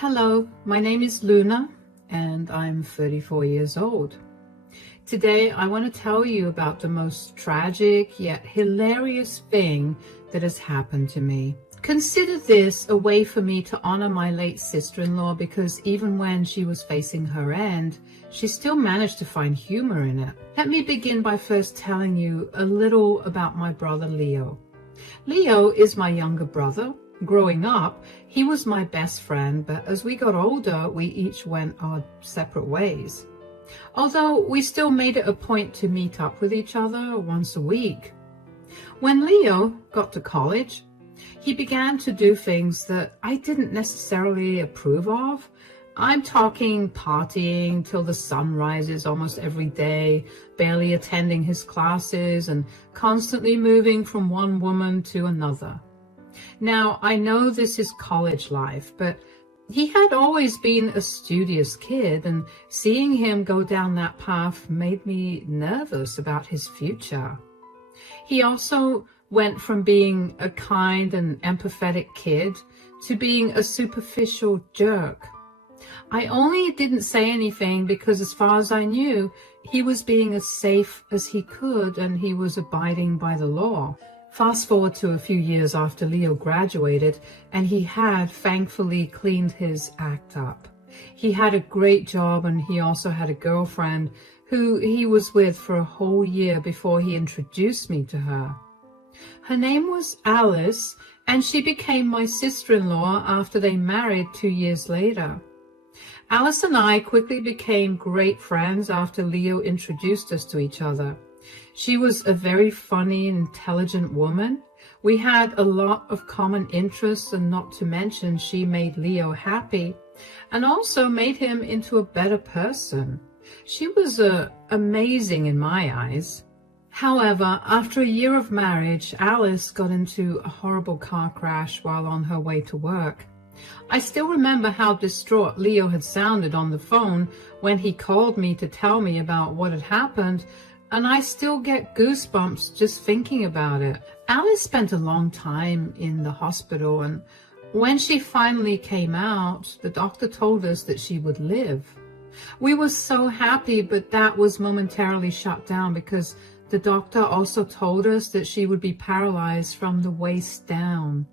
Hello, my name is Luna and I'm 34 years old. Today I want to tell you about the most tragic yet hilarious thing that has happened to me. Consider this a way for me to honor my late sister-in-law because even when she was facing her end, she still managed to find humor in it. Let me begin by first telling you a little about my brother Leo. Leo is my younger brother. Growing up, he was my best friend, but as we got older, we each went our separate ways. Although we still made it a point to meet up with each other once a week. When Leo got to college, he began to do things that I didn't necessarily approve of. I'm talking partying till the sun rises almost every day, barely attending his classes, and constantly moving from one woman to another. Now, I know this is college life, but he had always been a studious kid, and seeing him go down that path made me nervous about his future. He also went from being a kind and empathetic kid to being a superficial jerk. I only didn't say anything because as far as I knew, he was being as safe as he could and he was abiding by the law. Fast forward to a few years after Leo graduated, and he had thankfully cleaned his act up. He had a great job, and he also had a girlfriend who he was with for a whole year before he introduced me to her. Her name was Alice, and she became my sister-in-law after they married 2 years later. Alice and I quickly became great friends after Leo introduced us to each other. She was a very funny and intelligent woman. We had a lot of common interests, and not to mention she made Leo happy and also made him into a better person. She was amazing in my eyes. However, after a year of marriage, Alice got into a horrible car crash while on her way to work. I still remember how distraught Leo had sounded on the phone when he called me to tell me about what had happened, and I still get goosebumps just thinking about it. Alice spent a long time in the hospital, and when she finally came out, the doctor told us that she would live. We were so happy, but that was momentarily shut down because the doctor also told us that she would be paralyzed from the waist down.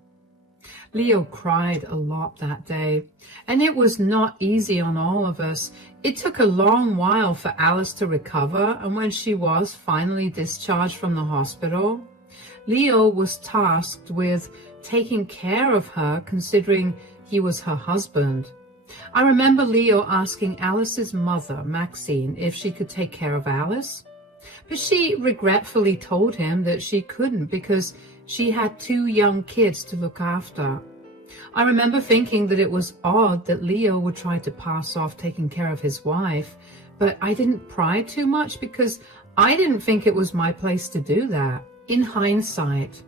Leo cried a lot that day, and it was not easy on all of us. It took a long while for Alice to recover, and when she was finally discharged from the hospital, Leo was tasked with taking care of her, considering he was her husband. I remember Leo asking Alice's mother, Maxine, if she could take care of Alice, but she regretfully told him that she couldn't because she had 2 young kids to look after. I remember thinking that it was odd that Leo would try to pass off taking care of his wife, but I didn't pry too much because I didn't think it was my place to do that. In hindsight,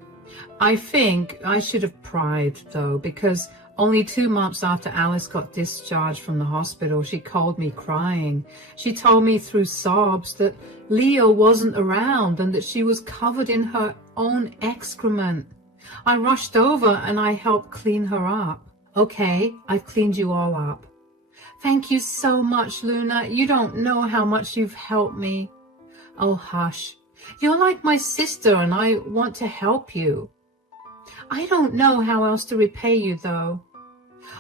I think I should have pried though, because only 2 months after Alice got discharged from the hospital, she called me crying. She told me through sobs that Leo wasn't around and that she was covered in her own excrement. I rushed over and I helped clean her up. Okay, I've cleaned you all up. Thank you so much, Luna. You don't know how much you've helped me. Oh, hush. You're like my sister and I want to help you. I don't know how else to repay you, though.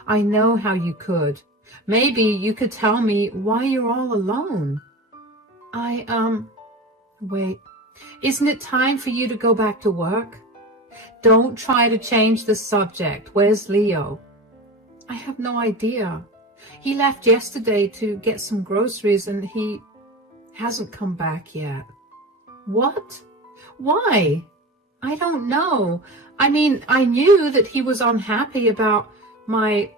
I know how you could. Maybe you could tell me why you're all alone. Wait. Isn't it time for you to go back to work? Don't try to change the subject. Where's Leo? I have no idea. He left yesterday to get some groceries and he hasn't come back yet. What? Why? I don't know. I mean, I knew that he was unhappy about my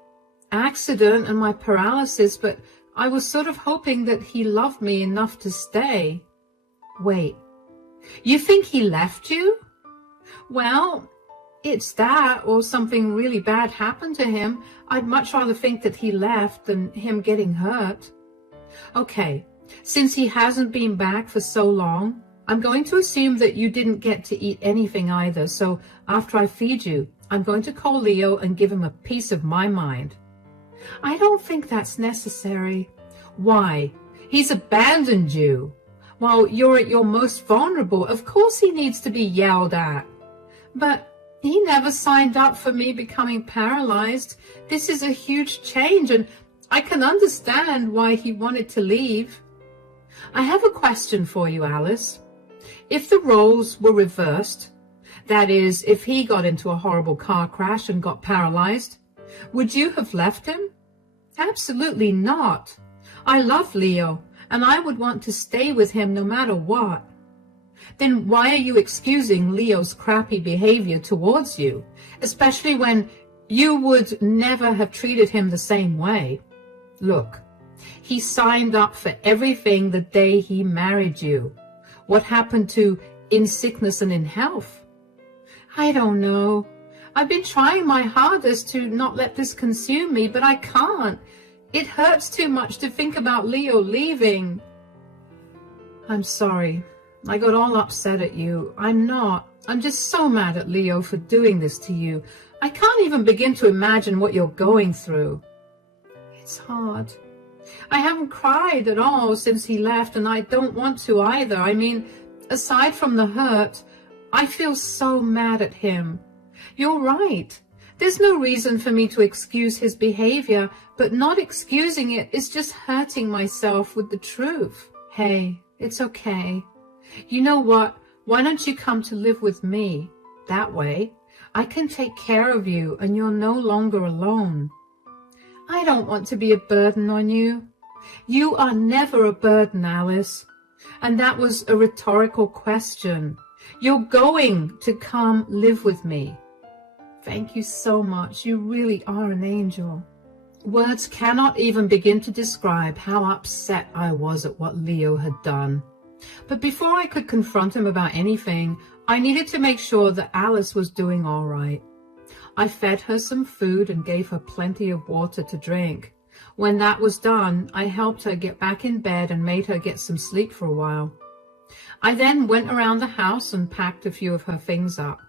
accident and my paralysis, but I was sort of hoping that he loved me enough to stay. Wait, you think he left you? Well, it's that or something really bad happened to him. I'd much rather think that he left than him getting hurt. Okay, since he hasn't been back for so long, I'm going to assume that you didn't get to eat anything either, so after I feed you, I'm going to call Leo and give him a piece of my mind. I don't think that's necessary. Why? He's abandoned you. While you're at your most vulnerable, of course he needs to be yelled at. But he never signed up for me becoming paralyzed. This is a huge change, and I can understand why he wanted to leave. I have a question for you, Alice. If the roles were reversed, that is, if he got into a horrible car crash and got paralyzed, would you have left him? Absolutely not. I love Leo, and I would want to stay with him no matter what. Then why are you excusing Leo's crappy behavior towards you, especially when you would never have treated him the same way? Look, he signed up for everything the day he married you. What happened to in sickness and in health? I don't know. I've been trying my hardest to not let this consume me, but I can't. It hurts too much to think about Leo leaving. I'm sorry. I got all upset at you. I'm not. I'm just so mad at Leo for doing this to you. I can't even begin to imagine what you're going through. It's hard. I haven't cried at all since he left, and I don't want to either. I mean, aside from the hurt, I feel so mad at him. You're right. There's no reason for me to excuse his behavior, but not excusing it is just hurting myself with the truth. Hey, it's okay. You know what? Why don't you come to live with me? That way, I can take care of you and you're no longer alone. I don't want to be a burden on you. You are never a burden, Alice. And that was a rhetorical question. You're going to come live with me. Thank you so much. You really are an angel. Words cannot even begin to describe how upset I was at what Leo had done. But before I could confront him about anything, I needed to make sure that Alice was doing all right. I fed her some food and gave her plenty of water to drink. When that was done, I helped her get back in bed and made her get some sleep for a while. I then went around the house and packed a few of her things up.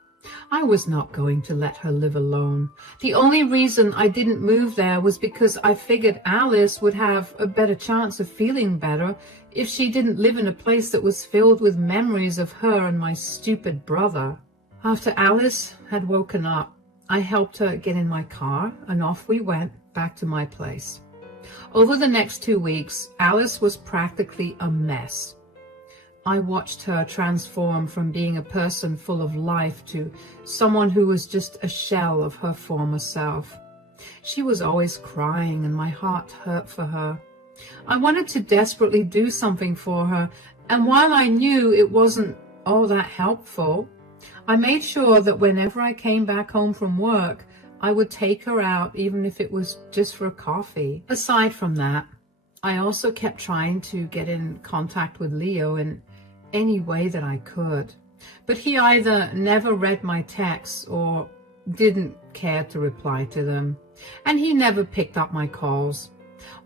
I was not going to let her live alone. The only reason I didn't move there was because I figured Alice would have a better chance of feeling better if she didn't live in a place that was filled with memories of her and my stupid brother. After Alice had woken up, I helped her get in my car and off we went back to my place. Over the next 2 weeks, Alice was practically a mess. I watched her transform from being a person full of life to someone who was just a shell of her former self. She was always crying and my heart hurt for her. I wanted to desperately do something for her, and while I knew it wasn't all that helpful, I made sure that whenever I came back home from work, I would take her out, even if it was just for a coffee. Aside from that, I also kept trying to get in contact with Leo in any way that I could. But he either never read my texts or didn't care to reply to them. And he never picked up my calls.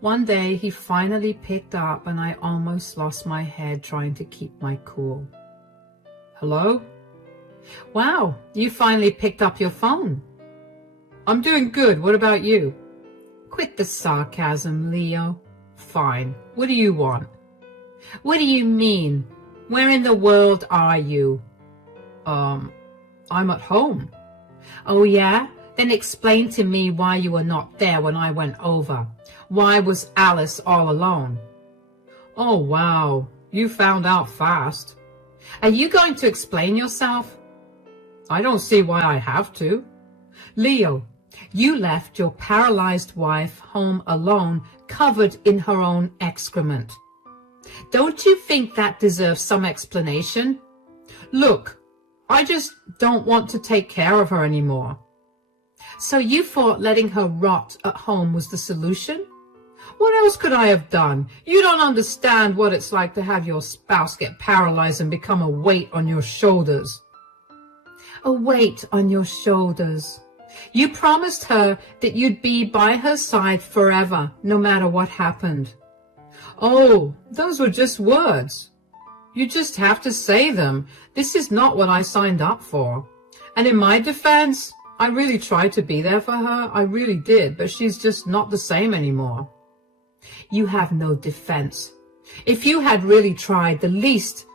One day he finally picked up and I almost lost my head trying to keep my cool. Hello? Wow, you finally picked up your phone. I'm doing good. What about you? Quit the sarcasm, Leo. Fine. What do you want? What do you mean? Where in the world are you? I'm at home. Oh, yeah? Then explain to me why you were not there when I went over. Why was Alice all alone? Oh, wow. You found out fast. Are you going to explain yourself? I don't see why I have to. Leo, you left your paralyzed wife home alone, covered in her own excrement. Don't you think that deserves some explanation? Look, I just don't want to take care of her anymore. So you thought letting her rot at home was the solution? What else could I have done? You don't understand what it's like to have your spouse get paralyzed and become a weight on your shoulders. A weight on your shoulders. You promised her that you'd be by her side forever, no matter what happened. Oh, those were just words. You just have to say them. This is not what I signed up for. And in my defense, I really tried to be there for her. I really did, but she's just not the same anymore. You have no defense. If you had really tried, the least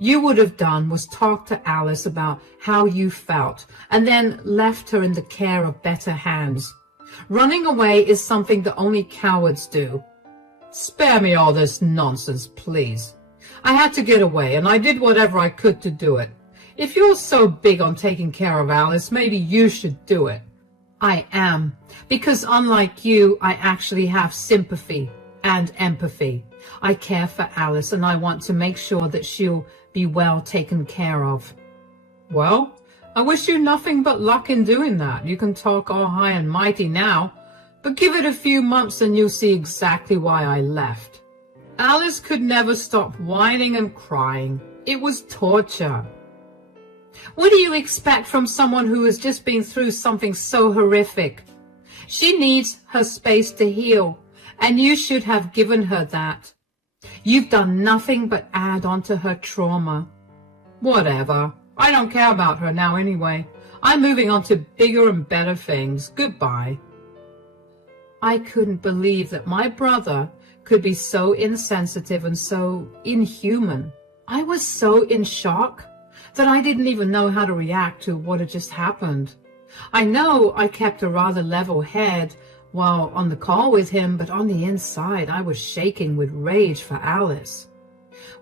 you would have done was talk to Alice about how you felt and then left her in the care of better hands. Running away is something that only cowards do. Spare me all this nonsense, please. I had to get away, and I did whatever I could to do it. If you're so big on taking care of Alice, maybe you should do it. I am, because unlike you, I actually have sympathy and empathy. I care for Alice, and I want to make sure that she'll be well taken care of. Well, I wish you nothing but luck in doing that. You can talk all high and mighty now, but give it a few months and you'll see exactly why I left. Alice could never stop whining and crying. It was torture. What do you expect from someone who has just been through something so horrific? She needs her space to heal, and you should have given her that. You've done nothing but add on to her trauma. Whatever. I don't care about her now anyway. I'm moving on to bigger and better things. Goodbye. I couldn't believe that my brother could be so insensitive and so inhuman. I was so in shock that I didn't even know how to react to what had just happened. I know I kept a rather level head while on the call with him, but on the inside I was shaking with rage for Alice.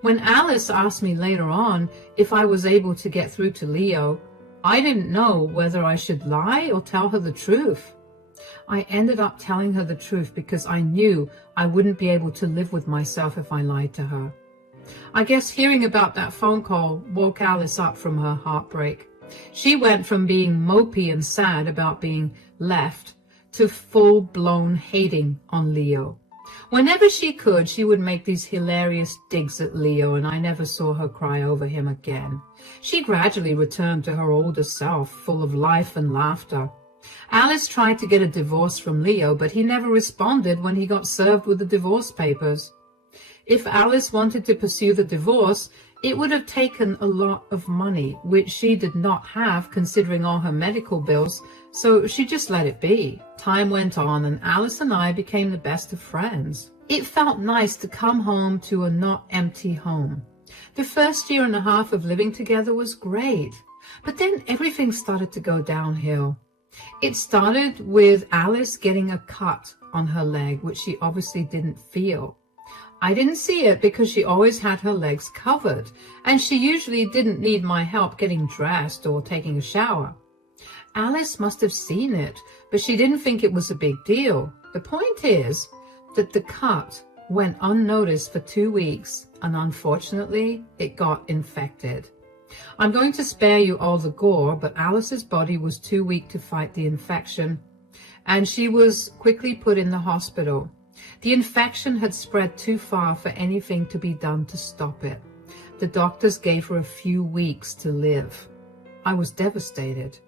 When Alice asked me later on if I was able to get through to Leo, I didn't know whether I should lie or tell her the truth. I ended up telling her the truth because I knew I wouldn't be able to live with myself if I lied to her. I guess hearing about that phone call woke Alice up from her heartbreak. She went from being mopey and sad about being left to full-blown hating on Leo. Whenever she could, she would make these hilarious digs at Leo, and I never saw her cry over him again. She gradually returned to her older self, full of life and laughter. Alice tried to get a divorce from Leo, but he never responded when he got served with the divorce papers. If Alice wanted to pursue the divorce, it would have taken a lot of money, which she did not have considering all her medical bills, so she just let it be. Time went on, and Alice and I became the best of friends. It felt nice to come home to a not empty home. The first year and a half of living together was great, but then everything started to go downhill. It started with Alice getting a cut on her leg, which she obviously didn't feel. I didn't see it because she always had her legs covered, and she usually didn't need my help getting dressed or taking a shower. Alice must have seen it, but she didn't think it was a big deal. The point is that the cut went unnoticed for 2 weeks, and unfortunately, it got infected. I'm going to spare you all the gore, but Alice's body was too weak to fight the infection, and she was quickly put in the hospital. The infection had spread too far for anything to be done to stop it. The doctors gave her a few weeks to live. I was devastated.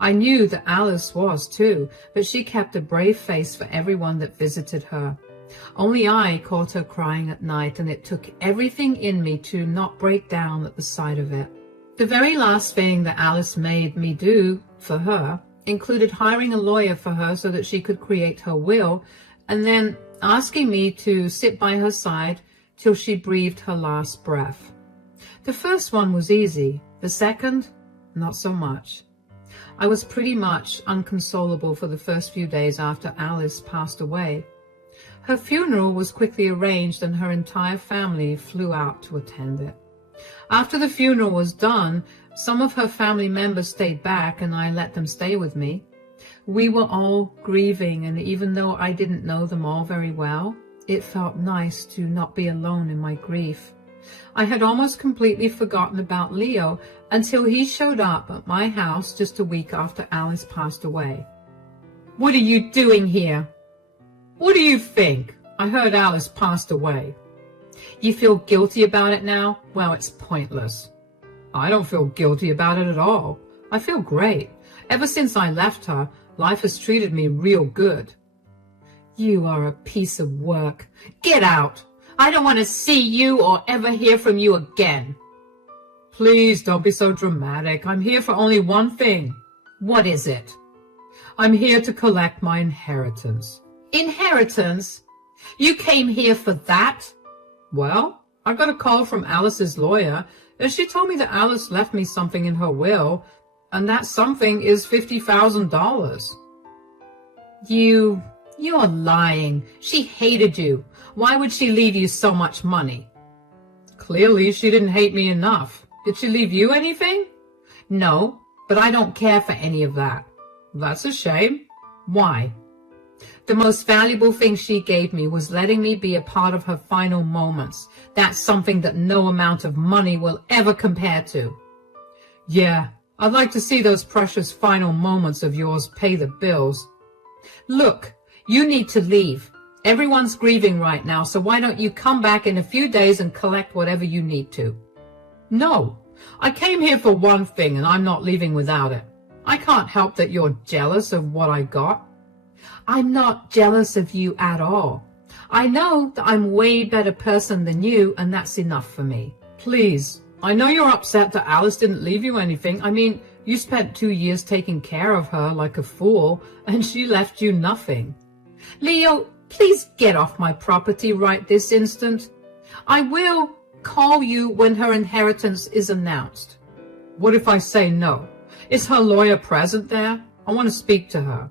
I knew that Alice was too, but she kept a brave face for everyone that visited her. Only I caught her crying at night, and it took everything in me to not break down at the sight of it. The very last thing that Alice made me do for her included hiring a lawyer for her so that she could create her will, and then asking me to sit by her side till she breathed her last breath. The first one was easy. The second, not so much. I was pretty much inconsolable for the first few days after Alice passed away. Her funeral was quickly arranged, and her entire family flew out to attend it. After the funeral was done, some of her family members stayed back, and I let them stay with me. We were all grieving, and even though I didn't know them all very well, it felt nice to not be alone in my grief. I had almost completely forgotten about Leo until he showed up at my house just a week after Alice passed away. "What are you doing here? What do you think? I heard Alice passed away." "You feel guilty about it now? Well, it's pointless." "I don't feel guilty about it at all. I feel great. Ever since I left her, life has treated me real good." "You are a piece of work. Get out. I don't want to see you or ever hear from you again." "Please don't be so dramatic. I'm here for only one thing. What is it? I'm here to collect my inheritance. Inheritance? You came here for that? Well, I got a call from Alice's lawyer, and she told me that Alice left me something in her will, and that something is $50,000. You're lying. She hated you. Why would she leave you so much money? Clearly, she didn't hate me enough. Did she leave you anything? No, but I don't care for any of that. That's a shame. Why? The most valuable thing she gave me was letting me be a part of her final moments. That's something that no amount of money will ever compare to. Yeah, I'd like to see those precious final moments of yours pay the bills. Look, you need to leave. Everyone's grieving right now, so why don't you come back in a few days and collect whatever you need to? No, I came here for one thing and I'm not leaving without it. I can't help that you're jealous of what I got. I'm not jealous of you at all. I know that I'm a way better person than you, and that's enough for me. Please, I know you're upset that Alice didn't leave you anything. I mean, you spent 2 years taking care of her like a fool, and she left you nothing. Leo, please get off my property right this instant. I will call you when her inheritance is announced. What if I say no? Is her lawyer present there? I want to speak to her.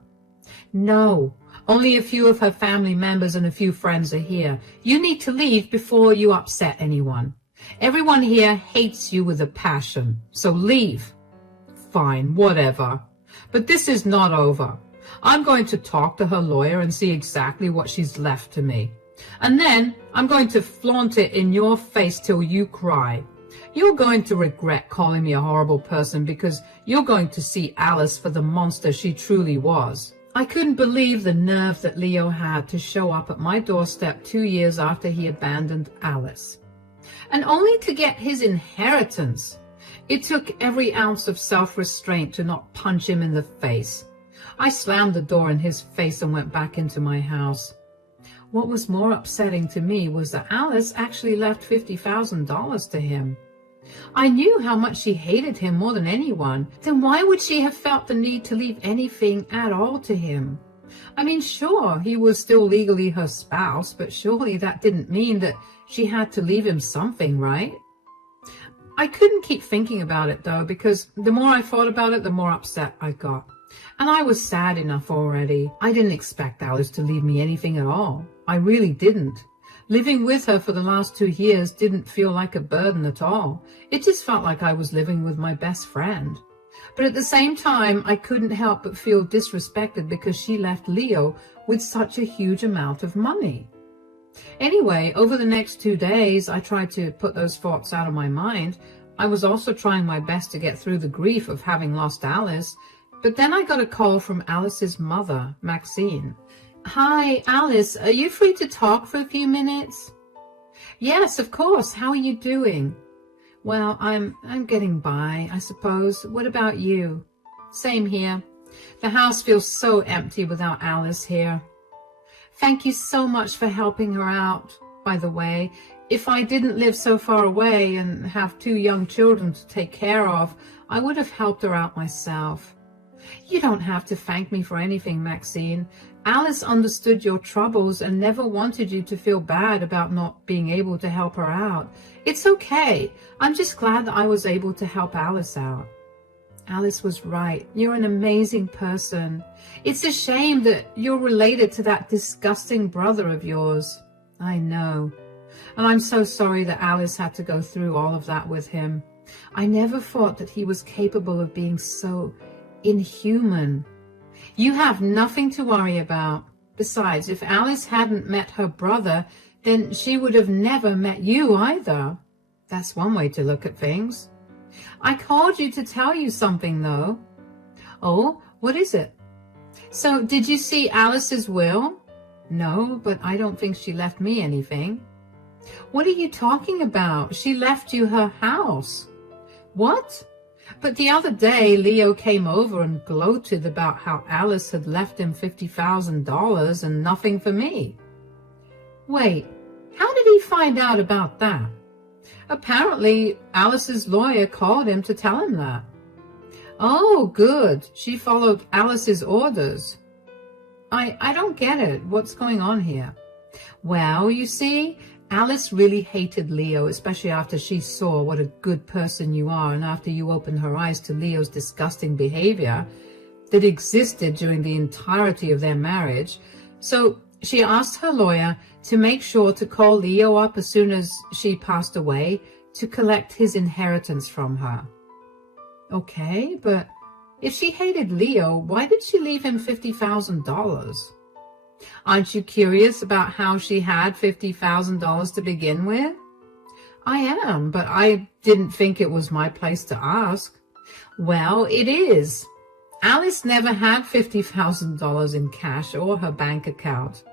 No, only a few of her family members and a few friends are here. You need to leave before you upset anyone. Everyone here hates you with a passion, so leave. Fine, whatever. But this is not over. I'm going to talk to her lawyer and see exactly what she's left to me. And then I'm going to flaunt it in your face till you cry. You're going to regret calling me a horrible person because you're going to see Alice for the monster she truly was. I couldn't believe the nerve that Leo had to show up at my doorstep 2 years after he abandoned Alice. And only to get his inheritance. It took every ounce of self-restraint to not punch him in the face. I slammed the door in his face and went back into my house. What was more upsetting to me was that Alice actually left $50,000 to him. I knew how much she hated him more than anyone. Then why would she have felt the need to leave anything at all to him? I mean, sure, he was still legally her spouse, but surely that didn't mean that she had to leave him something, right? I couldn't keep thinking about it, though, because the more I thought about it, the more upset I got. And I was sad enough already. I didn't expect Alice to leave me anything at all. I really didn't. Living with her for the last 2 years didn't feel like a burden at all. It just felt like I was living with my best friend. But at the same time, I couldn't help but feel disrespected because she left Leo with such a huge amount of money. Anyway, over the next 2 days, I tried to put those thoughts out of my mind. I was also trying my best to get through the grief of having lost Alice. But then I got a call from Alice's mother, Maxine. Hi, Alice, are you free to talk for a few minutes? Yes, of course. How are you doing? Well, I'm getting by, I suppose. What about you? Same here. The house feels so empty without Alice here. Thank you so much for helping her out, by the way. If I didn't live so far away and have 2 young children to take care of, I would have helped her out myself. You don't have to thank me for anything, Maxine. Alice understood your troubles and never wanted you to feel bad about not being able to help her out. It's okay. I'm just glad that I was able to help Alice out. Alice was right. You're an amazing person. It's a shame that you're related to that disgusting brother of yours. I know. And I'm so sorry that Alice had to go through all of that with him. I never thought that he was capable of being so inhuman. You have nothing to worry about. Besides, if Alice hadn't met her brother, then she would have never met you either. That's one way to look at things. I called you to tell you something, though. Oh, what is it? So, did you see Alice's will? No, but I don't think she left me anything. What are you talking about? She left you her house. What? But the other day, Leo came over and gloated about how Alice had left him $50,000 and nothing for me. Wait, how did he find out about that? Apparently, Alice's lawyer called him to tell him that. Oh, good. She followed Alice's orders. I don't get it. What's going on here? Well, you see, Alice really hated Leo, especially after she saw what a good person you are and after you opened her eyes to Leo's disgusting behavior that existed during the entirety of their marriage. So she asked her lawyer to make sure to call Leo up as soon as she passed away to collect his inheritance from her. Okay, but if she hated Leo, why did she leave him $50,000? Aren't you curious about how she had $50,000 to begin with? I am, but I didn't think it was my place to ask. Well, it is. Alice never had $50,000 in cash or her bank account.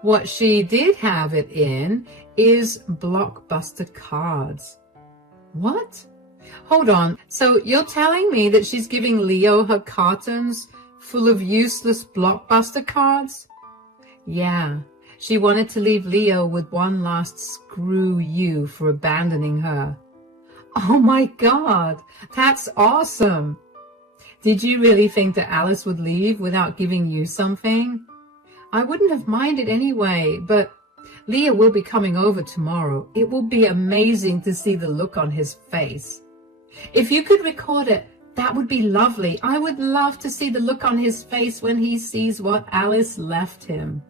What she did have it in is Blockbuster cards. What? Hold on. So you're telling me that she's giving Leo her cartons full of useless Blockbuster cards? Yeah, she wanted to leave Leo with one last screw you for abandoning her. Oh my God, that's awesome. Did you really think that Alice would leave without giving you something? I wouldn't have minded anyway, but Leo will be coming over tomorrow. It will be amazing to see the look on his face. If you could record it, that would be lovely. I would love to see the look on his face when he sees what Alice left him.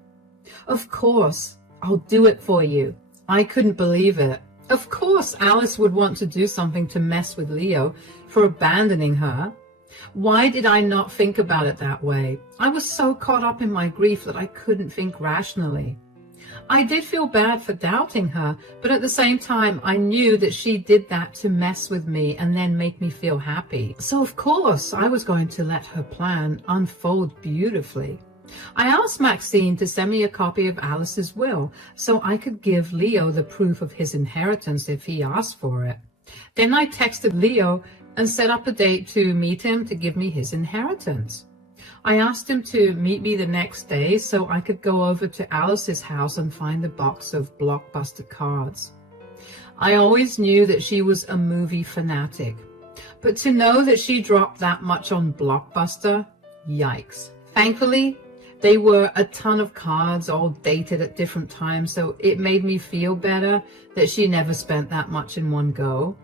Of course, I'll do it for you. I couldn't believe it. Of course, Alice would want to do something to mess with Leo for abandoning her. Why did I not think about it that way? I was so caught up in my grief that I couldn't think rationally. I did feel bad for doubting her, but at the same time, I knew that she did that to mess with me and then make me feel happy. So of course, I was going to let her plan unfold beautifully. I asked Maxine to send me a copy of Alice's will so I could give Leo the proof of his inheritance if he asked for it. Then I texted Leo and set up a date to meet him to give me his inheritance. I asked him to meet me the next day so I could go over to Alice's house and find a box of Blockbuster cards. I always knew that she was a movie fanatic, but to know that she dropped that much on Blockbuster, yikes. Thankfully, they were a ton of cards all dated at different times, so it made me feel better that she never spent that much in one go.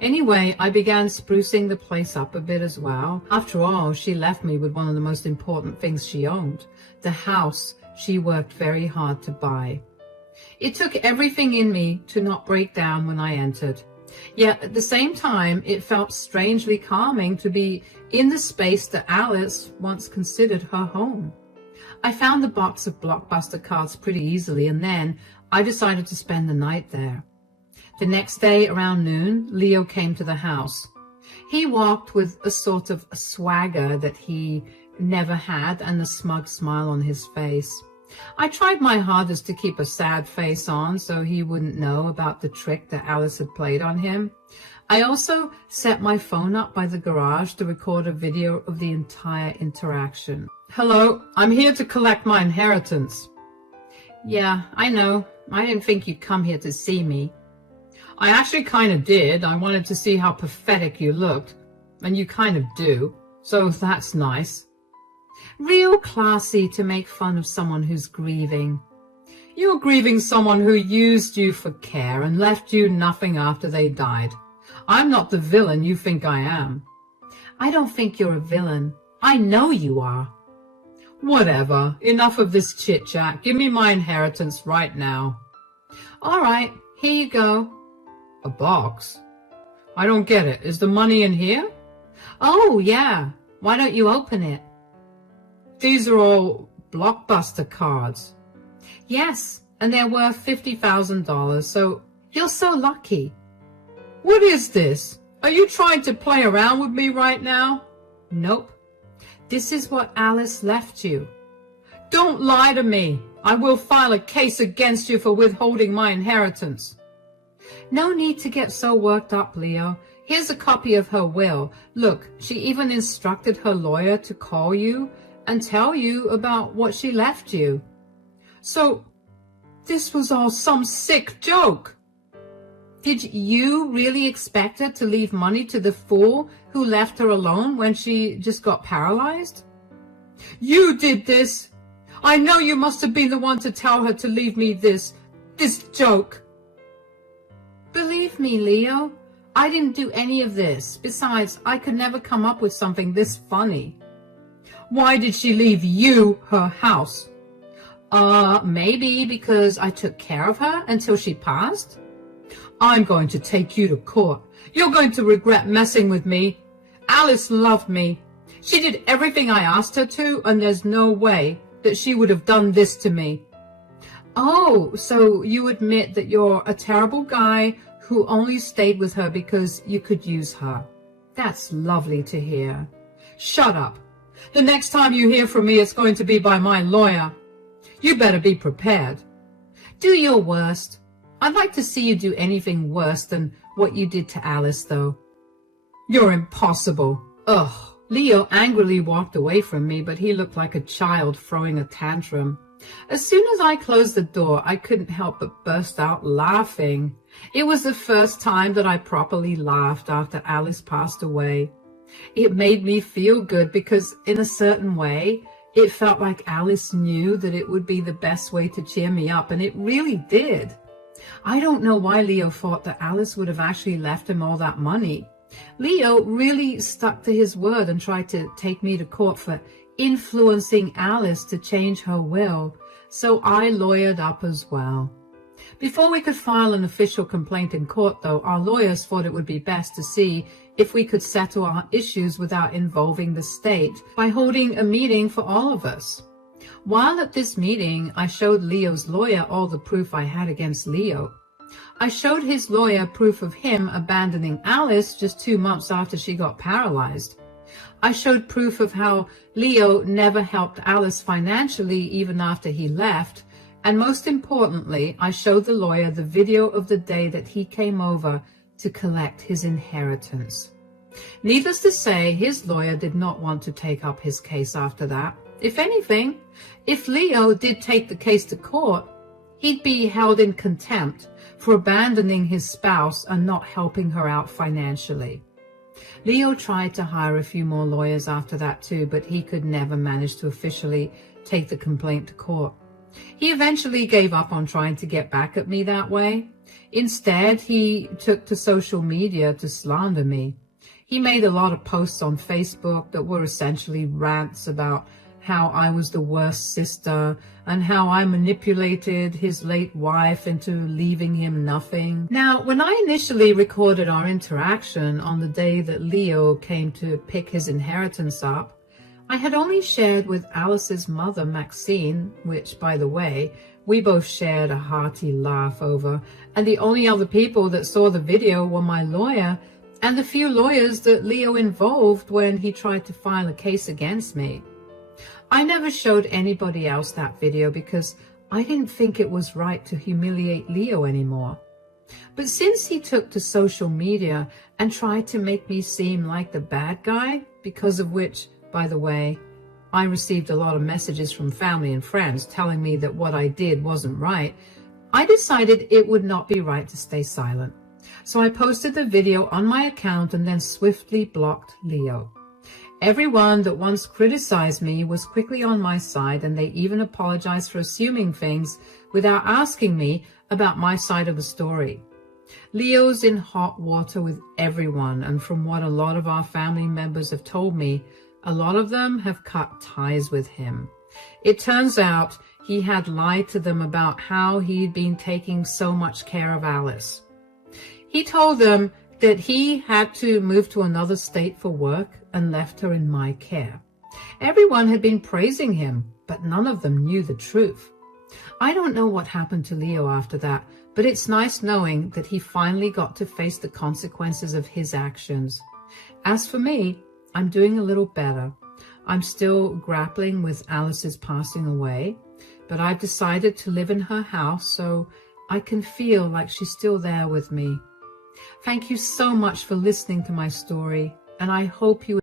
Anyway, I began sprucing the place up a bit as well. After all, she left me with one of the most important things she owned, the house she worked very hard to buy. It took everything in me to not break down when I entered. Yet at the same time, it felt strangely calming to be in the space that Alice once considered her home. I found the box of Blockbuster cards pretty easily, and then I decided to spend the night there. The next day around noon, Leo came to the house. He walked with a sort of swagger that he never had and a smug smile on his face. I tried my hardest to keep a sad face on so he wouldn't know about the trick that Alice had played on him. I also set my phone up by the garage to record a video of the entire interaction. Hello, I'm here to collect my inheritance. Yeah, I know. I didn't think you'd come here to see me. I actually kind of did. I wanted to see how pathetic you looked. And you kind of do. So that's nice. Real classy to make fun of someone who's grieving. You're grieving someone who used you for care and left you nothing after they died. I'm not the villain you think I am. I don't think you're a villain. I know you are. Whatever. Enough of this chit-chat. Give me my inheritance right now. All right. Here you go. A box? I don't get it. Is the money in here? Oh, yeah. Why don't you open it? These are all Blockbuster cards. Yes, and they're worth $50,000, so you're so lucky. What is this? Are you trying to play around with me right now? Nope. This is what Alice left you. Don't lie to me. I will file a case against you for withholding my inheritance. No need to get so worked up, Leo. Here's a copy of her will. Look, she even instructed her lawyer to call you and tell you about what she left you. So, this was all some sick joke. Did you really expect her to leave money to the fool who left her alone when she just got paralyzed? You did this! I know you must have been the one to tell her to leave me this joke. Believe me, Leo, I didn't do any of this. Besides, I could never come up with something this funny. Why did she leave you her house? Maybe because I took care of her until she passed. I'm going to take you to court. You're going to regret messing with me. Alice loved me. She did everything I asked her to, and there's no way that she would have done this to me. Oh, so you admit that you're a terrible guy who only stayed with her because you could use her. That's lovely to hear. Shut up. The next time you hear from me, it's going to be by my lawyer. You better be prepared. Do your worst. I'd like to see you do anything worse than what you did to Alice, though. You're impossible. Ugh. Leo angrily walked away from me, but he looked like a child throwing a tantrum. As soon as I closed the door, I couldn't help but burst out laughing. It was the first time that I properly laughed after Alice passed away. It made me feel good because, in a certain way, it felt like Alice knew that it would be the best way to cheer me up, and it really did. I don't know why Leo thought that Alice would have actually left him all that money. Leo really stuck to his word and tried to take me to court for influencing Alice to change her will, so I lawyered up as well. Before we could file an official complaint in court, though, our lawyers thought it would be best to see if we could settle our issues without involving the state by holding a meeting for all of us. While at this meeting, I showed Leo's lawyer all the proof I had against Leo. I showed his lawyer proof of him abandoning Alice just 2 months after she got paralyzed. I showed proof of how Leo never helped Alice financially even after he left. And most importantly, I showed the lawyer the video of the day that he came over to collect his inheritance. Needless to say, his lawyer did not want to take up his case after that. If anything, if Leo did take the case to court, he'd be held in contempt for abandoning his spouse and not helping her out financially. Leo tried to hire a few more lawyers after that too, but he could never manage to officially take the complaint to court. He eventually gave up on trying to get back at me that way. Instead, he took to social media to slander me. He made a lot of posts on Facebook that were essentially rants about how I was the worst sister and how I manipulated his late wife into leaving him nothing. Now, when I initially recorded our interaction on the day that Leo came to pick his inheritance up, I had only shared with Alice's mother, Maxine, which, by the way, we both shared a hearty laugh over, and the only other people that saw the video were my lawyer and the few lawyers that Leo involved when he tried to file a case against me. I never showed anybody else that video because I didn't think it was right to humiliate Leo anymore. But since he took to social media and tried to make me seem like the bad guy, because of which, by the way, I received a lot of messages from family and friends telling me that what I did wasn't right, I decided it would not be right to stay silent. So I posted the video on my account and then swiftly blocked Leo. Everyone that once criticized me was quickly on my side, and they even apologized for assuming things without asking me about my side of the story. Leo's in hot water with everyone, and from what a lot of our family members have told me, a lot of them have cut ties with him. It turns out he had lied to them about how he'd been taking so much care of Alice. He told them that he had to move to another state for work and left her in my care. Everyone had been praising him, but none of them knew the truth. I don't know what happened to Leo after that, but it's nice knowing that he finally got to face the consequences of his actions. As for me, I'm doing a little better. I'm still grappling with Alice's passing away, but I've decided to live in her house so I can feel like she's still there with me. Thank you so much for listening to my story, and I hope you